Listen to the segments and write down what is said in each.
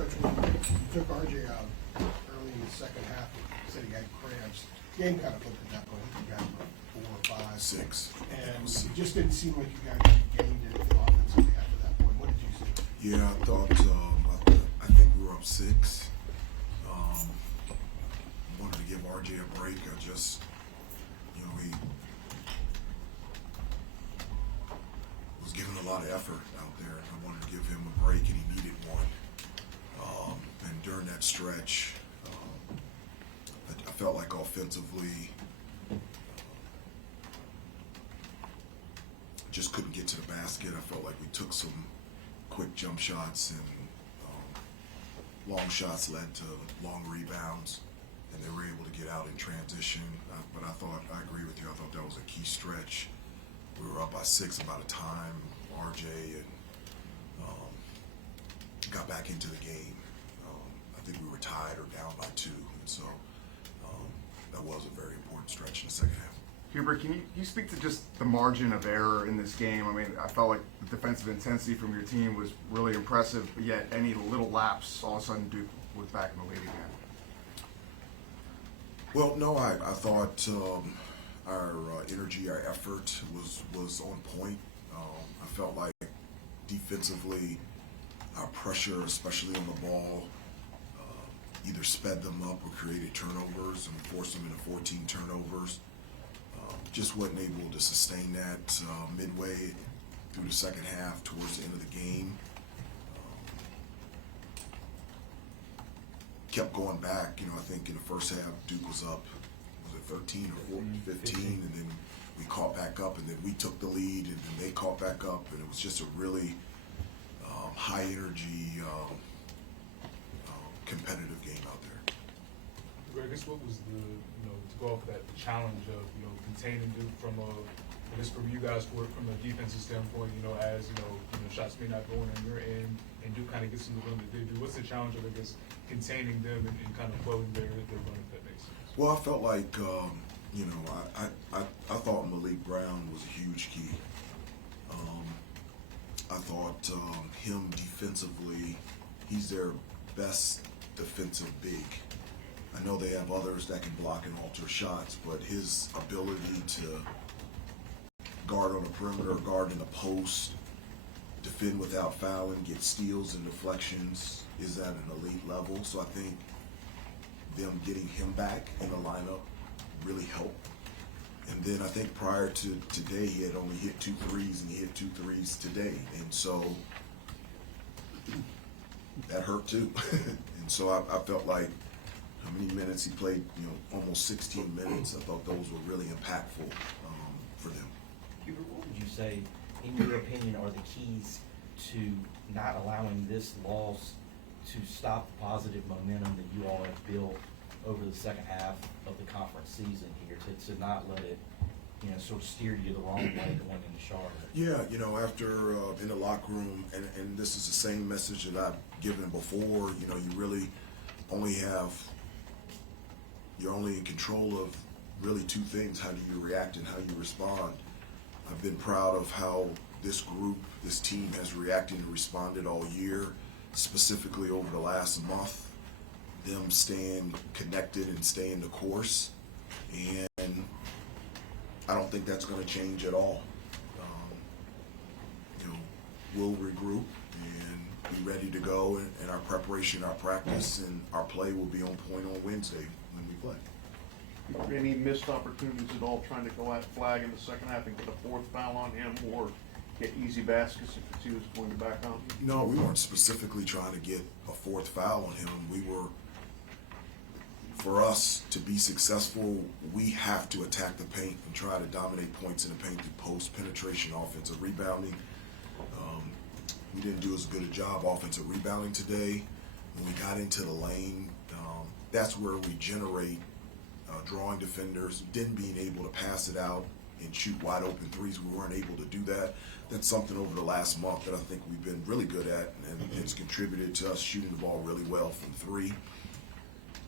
Coach, when you took RJ out early in the second half, you said he had cramps. Game kind of looked at that point. You got 4 or 5, 6. and it just didn't seem like you guys gained anything offensively after that point. What did you see? Yeah, I thought, I think we were up 6. Wanted to give RJ a break. I just, he was giving a lot of effort out there. I wanted to give him a break, and he needed one. And during that stretch, I felt like offensively, just couldn't get to the basket. I felt like we took some quick jump shots, and long shots led to long rebounds, and they were able to get out in transition. But I agree with you. I thought that was a key stretch. We were up by 6 about a time. RJ and got back into the game. I think we were tied or down by 2, and so that was a very important stretch in the second half. Hubert, can you speak to just the margin of error in this game? I mean, I felt like the defensive intensity from your team was really impressive, but yet any little lapse, all of a sudden Duke was back in the lead again. Well, no, I thought our energy, our effort was on point. I felt like defensively, our pressure, especially on the ball, either sped them up or created turnovers and forced them into 14 turnovers. Just wasn't able to sustain that midway through the second half towards the end of the game. Kept going back, I think in the first half Duke was up, was it 13 or 14, 15, and then we caught back up, and then we took the lead, and then they caught back up, and it was just a really high energy, competitive game out there. I guess what was the, to go off that, the challenge of, containing Duke from you guys from a defensive standpoint, as, shots may not go in on your end, and Duke kind of gets in the run that they do. What's the challenge of, I guess, containing them and kind of closing their run, if that makes sense? Well, I felt like, I thought Malik Brown was a huge key. I thought him defensively, he's their best defensive big. I know they have others that can block and alter shots, but his ability to guard on the perimeter, guard in the post, defend without fouling, get steals and deflections is at an elite level. So I think them getting him back in the lineup really helped. And then I think prior to today, he had only hit 2 threes, and he hit 2 threes today. And so that hurt too. And so I felt like how many minutes he played, almost 16 minutes. I thought those were really impactful for them. Hubert, what would you say, in your opinion, are the keys to not allowing this loss to stop the positive momentum that you all have built over the second half of the conference season here, to not let it, sort of steer you the wrong way going into Charlotte? Yeah, after in the locker room, and this is the same message that I've given before, you really only you're only in control of really 2 things: how do you react and how you respond. I've been proud of how this group, this team has reacted and responded all year, specifically over the last month, them staying connected and staying the course. And I don't think that's going to change at all. We'll regroup and be ready to go, and our preparation, our practice, and our play will be on point on Wednesday when we play. Any missed opportunities at all trying to go at Flag in the second half and get a 4th foul on him, or get easy baskets if he was going to back on? No, we weren't specifically trying to get a 4th foul on him. For us to be successful, we have to attack the paint and try to dominate points in the paint through post penetration, offensive rebounding. We didn't do as good a job offensive rebounding today. When we got into the lane, that's where we generate drawing defenders, then being able to pass it out and shoot wide open threes. We weren't able to do that. That's something over the last month that I think we've been really good at, and it's contributed to us shooting the ball really well from 3.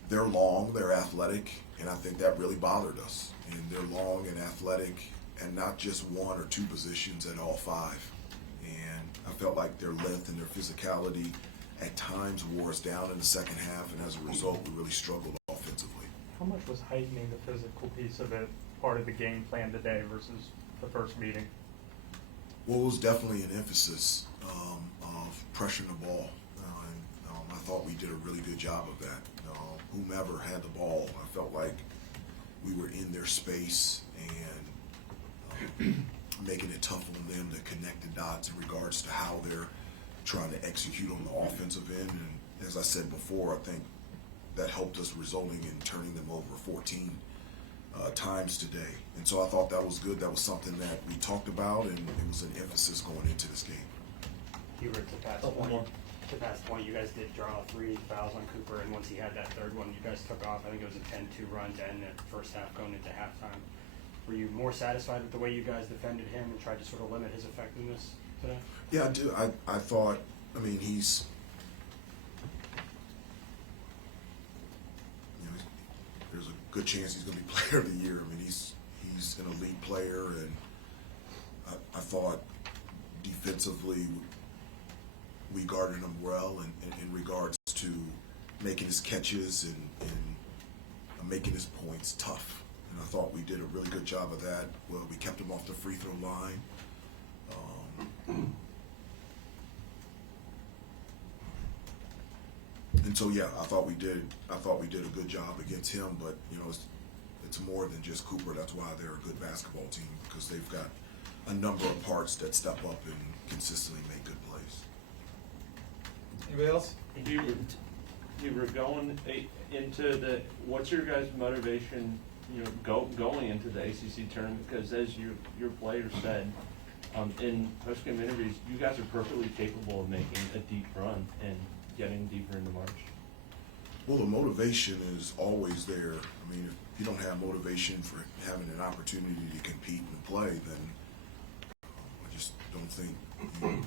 They're long, they're athletic, and I think that really bothered us. And they're long and athletic, and not just 1 or 2 positions at all 5. And I felt like their length and their physicality at times wore us down in the second half, and as a result, we really struggled offensively. How much was heightening the physical piece of it part of the game plan today versus the first meeting? Well, it was definitely an emphasis of pressuring the ball. I thought we did a really good job of that. Whomever had the ball, I felt like we were in their space and making it tough on them to connect the dots in regards to how they're trying to execute on the offensive end. And as I said before, I think that helped us, resulting in turning them over 14 times today. And so I thought that was good. That was something that we talked about, and it was an emphasis going into this game. Hubert, to Pat's point, you guys did draw 3 fouls on Cooper, and once he had that third one, you guys took off. I think it was a 10-2 run to end the first half going into halftime. Were you more satisfied with the way you guys defended him and tried to sort of limit his effectiveness today? Yeah, I do. I thought, I mean, he's, there's a good chance he's going to be player of the year. I mean, he's an elite player, and I thought defensively we guarded him well in regards to making his catches and making his points tough. And I thought we did a really good job of that. Well, we kept him off the free throw line. And so, yeah, I thought we did a good job against him. But it's more than just Cooper. That's why they're a good basketball team, because they've got a number of parts that step up and consistently make good plays. Anybody else? Hubert, going into what's your guys' motivation, going into the ACC tournament? Because as your players said in post-game interviews, you guys are perfectly capable of making a deep run and getting deeper into March. Well, the motivation is always there. I mean, if you don't have motivation for having an opportunity to compete and play, then I just don't think you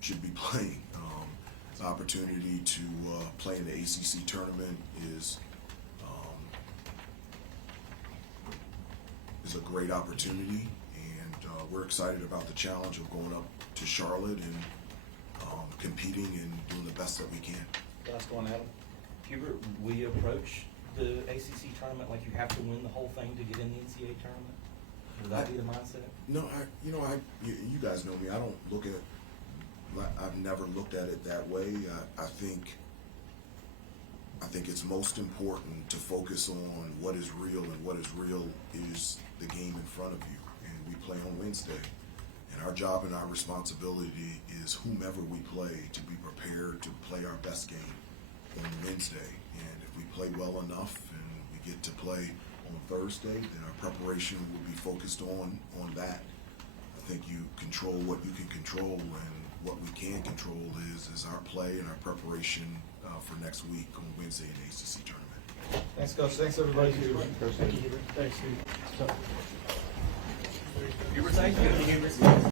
should be playing. The opportunity to play in the ACC tournament is a great opportunity, and we're excited about the challenge of going up to Charlotte and competing and doing the best that we can. Last one, Adam. Hubert, we approach the ACC tournament like you have to win the whole thing to get in the NCAA tournament? Would that be the mindset? No, you guys know me. I don't look at. I've never looked at it that way. I think it's most important to focus on what is real, and what is real is the game in front of you. And we play on Wednesday. And our job and our responsibility is whomever we play to be prepared to play our best game on Wednesday. And if we play well enough and we get to play on Thursday, then our preparation will be focused on that. I think you control what you can control, and what we can control is our play and our preparation for next week on Wednesday in the ACC tournament. Thanks, Coach. Thanks, everybody. Thank you, Hubert. Thanks, Steve. Hubert, thank you.